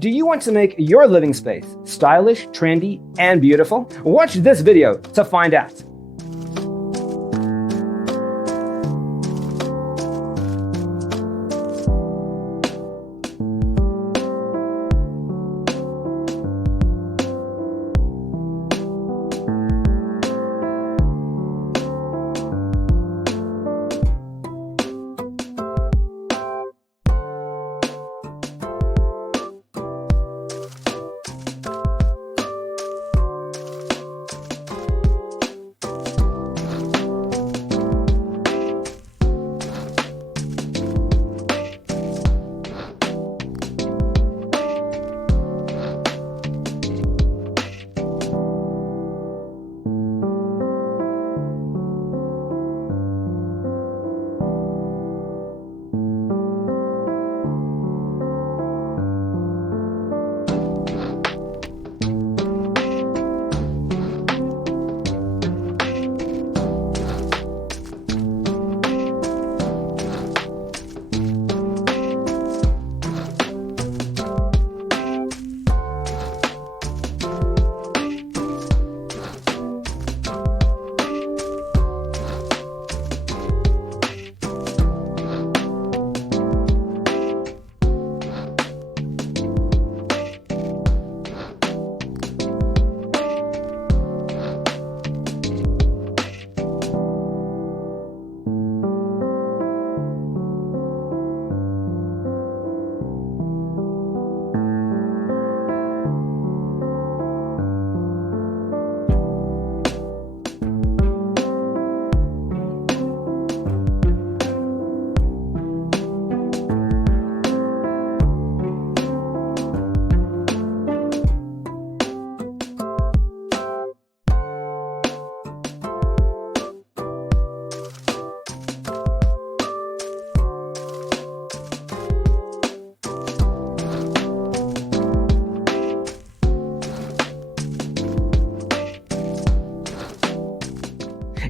Do you want to make your living space stylish, trendy, and beautiful? Watch this video to find out.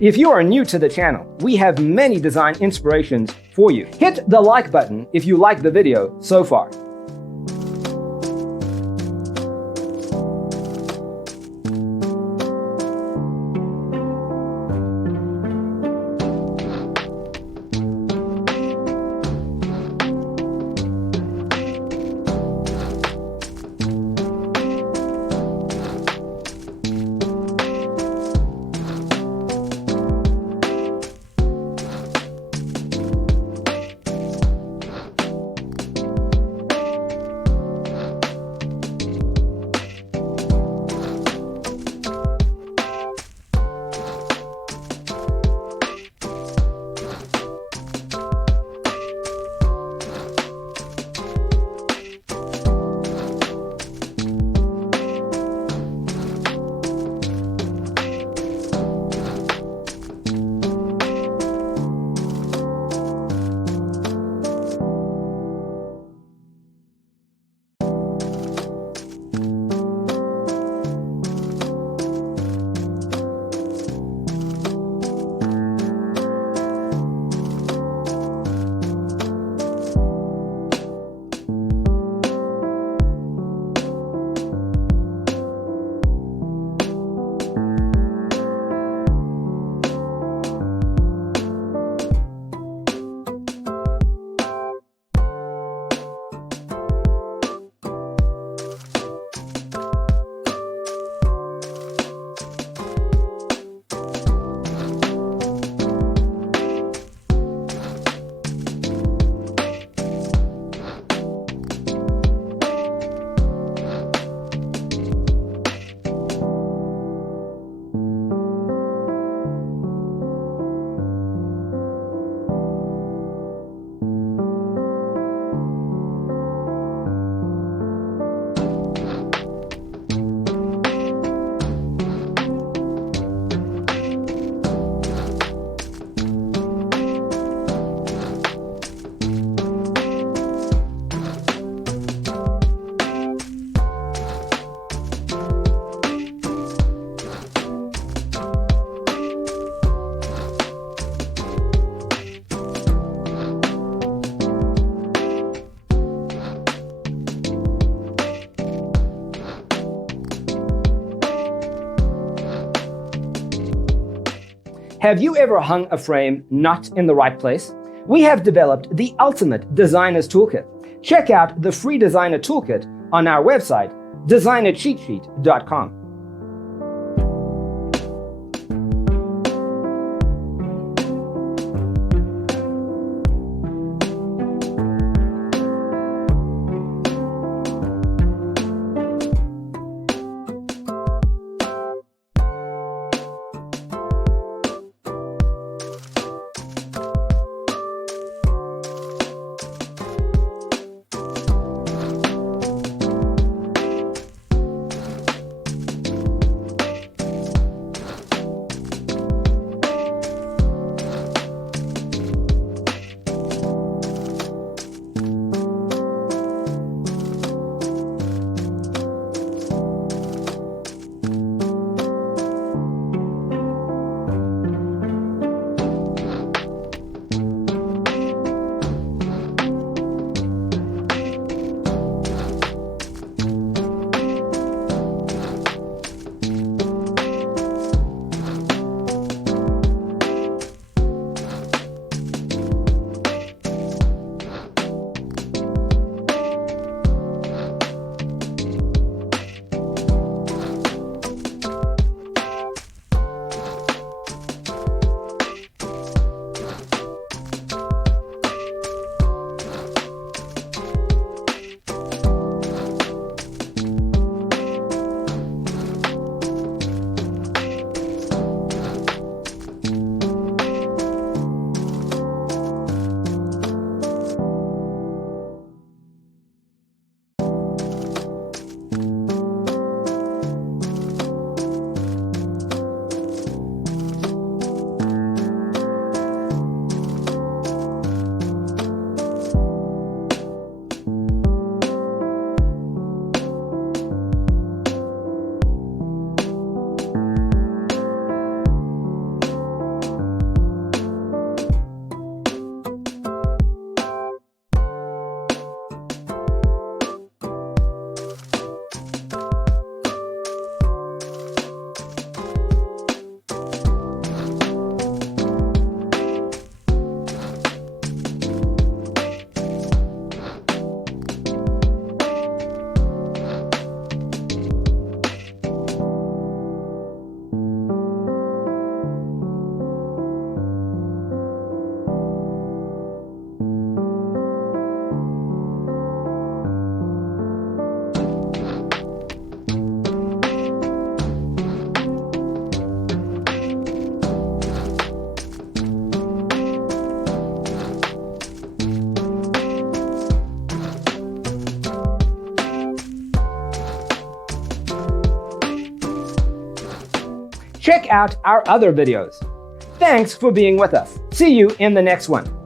If you are new to the channel, we have many design inspirations for you. Hit the like button if you like the video so far. Have you ever hung a frame not in the right place? We have developed the ultimate designer's toolkit. Check out the free designer toolkit on our website, designercheatsheet.com. Check out our other videos. Thanks for being with us. See you in the next one.